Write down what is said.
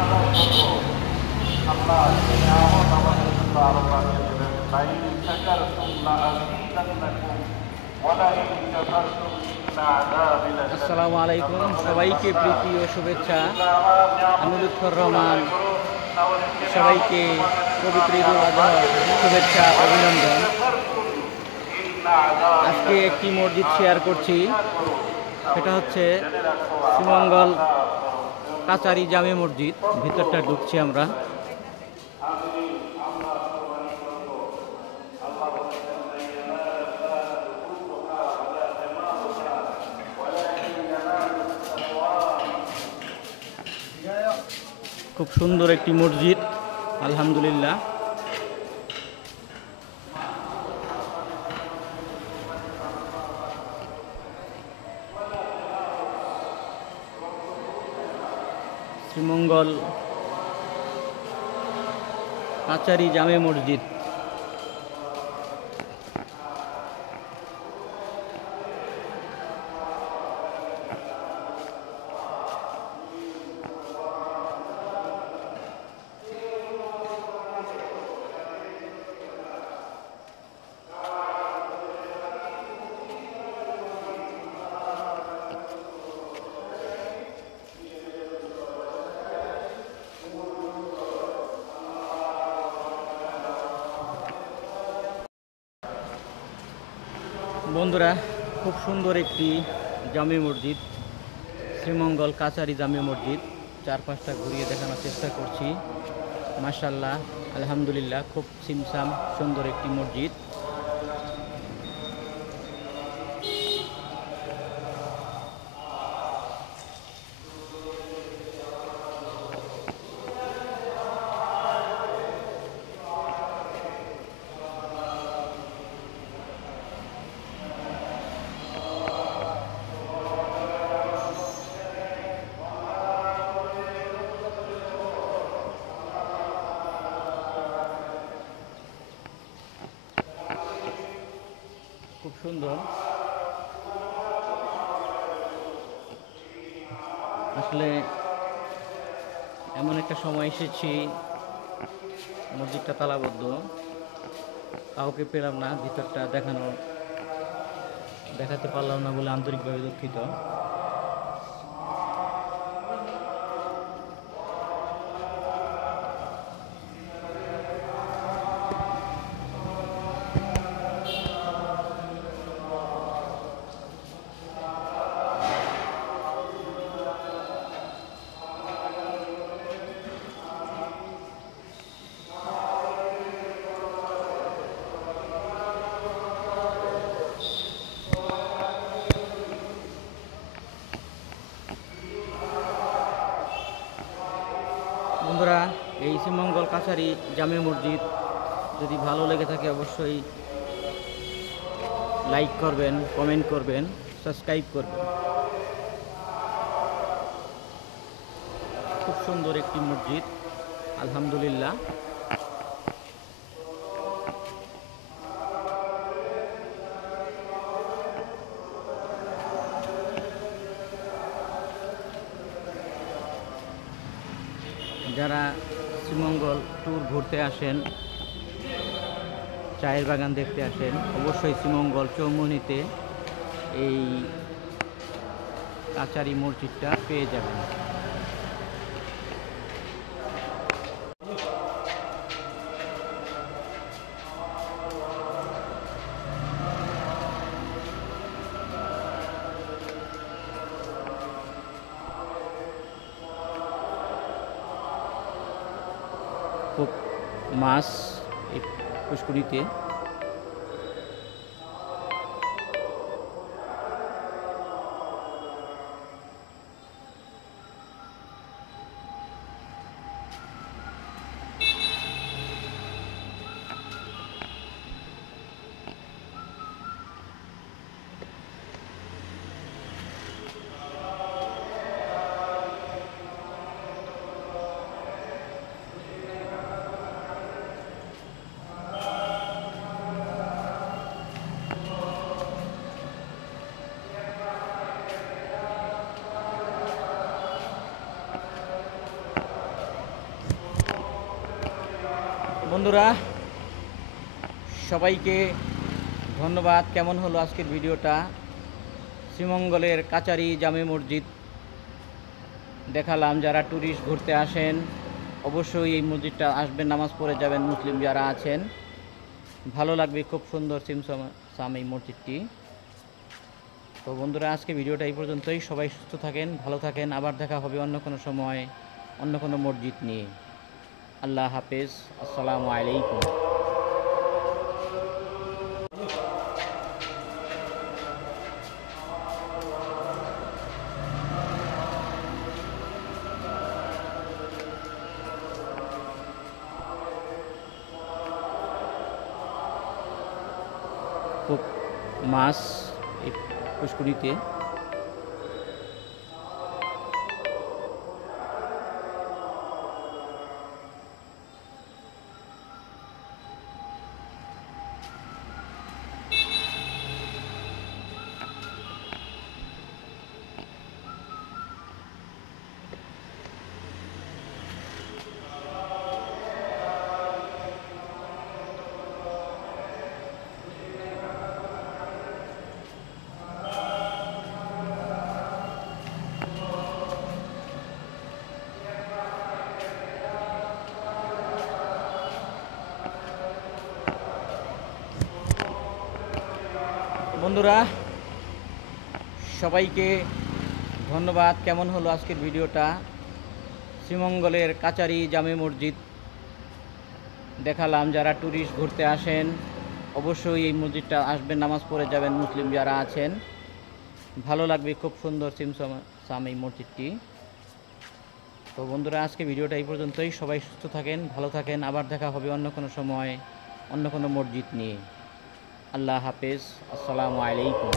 আল্লাহ এই নিয়ামত আমাদের জন্য আরো বাড়িয়ে দেবেন। লাইন শাকারতুম লাআযীদান্নাকুম ওয়া লাইন কাফারতুম ইন্না আযাবি লাশাদীদ। আসসালামু আলাইকুম, সবাইকে প্রীতি ও শুভেচ্ছা। আমি লুৎফর রহমান, সবাইকে পবিত্র ঈদুল আজহার শুভেচ্ছা, অভিনন্দন। আজকে একটি মসজিদ শেয়ার করছি, সেটা হচ্ছে শ্রীমঙ্গল কাচারি জামে মসজিদ। ভিতরটা ঢুকছি আমরা। খুব সুন্দর একটি মসজিদ, আলহামদুলিল্লাহ। শ্রীমঙ্গল কাচারি জামে মসজিদ। বন্ধুরা, খুব সুন্দর একটি জামে মসজিদ, শ্রীমঙ্গল কাচারি জামে মসজিদ। চারপাশটা ঘুরিয়ে দেখানোর চেষ্টা করছি। মাশাআল্লাহ, আলহামদুলিল্লাহ, খুব ছিমছাম সুন্দর একটি মসজিদ। খুব সুন্দর। আসলে এমন একটা সময় এসেছি, মসজিদটা তালাবদ্ধ, কাউকে পেলাম না, ভিতরটা দেখাতে পারলাম না বলে আন্তরিকভাবে দুঃখিত। বন্ধুরা, এই শ্রীমঙ্গল কাছারি জামে মসজিদ যদি ভালো লেগে থাকে অবশ্যই লাইক করবেন, কমেন্ট করবেন, সাবস্ক্রাইব করবেন। খুব সুন্দর একটি মসজিদ, আলহামদুলিল্লাহ। যারা শ্রীমঙ্গল ট্যুর ঘুরতে আসেন, চায়ের বাগান দেখতে আসেন, অবশ্যই শ্রীমঙ্গল চৌমুহনীতে এই কাচারি মসজিদটা পেয়ে যাবেন। খুব মাছ এই পুষ্করিতে। বন্ধুরা সবাইকে ধন্যবাদ। কেমন হলো আজকের ভিডিওটা? শ্রীমঙ্গলের কাচারি জামে মসজিদ দেখালাম। যারা ট্যুরিস্ট ঘুরতে আসেন অবশ্যই এই মসজিদটা আসবেন, নামাজ পড়ে যাবেন। মুসলিম যারা আছেন ভালো লাগবে, খুব সুন্দর সিমসাম এই মসজিদটি। তো বন্ধুরা আজকে ভিডিওটা এই পর্যন্তই। সবাই সুস্থ থাকেন, ভালো থাকেন। আবার দেখা হবে অন্য কোনো সময় অন্য কোনো মসজিদ নিয়ে। আল্লাহ হাফেজ, আসসালামু আলাইকুম। খুব মাছ এই পুষ্করিতে। বন্ধুরা সবাইকে ধন্যবাদ। কেমন হলো আজকের ভিডিওটা? শ্রীমঙ্গলের কাচারি জামে মসজিদ দেখালাম। যারা ট্যুরিস্ট ঘুরতে আসেন অবশ্যই এই মসজিদটা আসবেন, নামাজ পড়ে যাবেন। মুসলিম যারা আছেন ভালো লাগবে, খুব সুন্দর সিমসাম এই মসজিদটি। তো বন্ধুরা আজকে ভিডিওটা এই পর্যন্তই। সবাই সুস্থ থাকেন, ভালো থাকেন। আবার দেখা হবে অন্য কোনো সময় অন্য কোনো মসজিদ নিয়ে। আল্লাহ হাফেজ, আসসালামু আলাইকুম।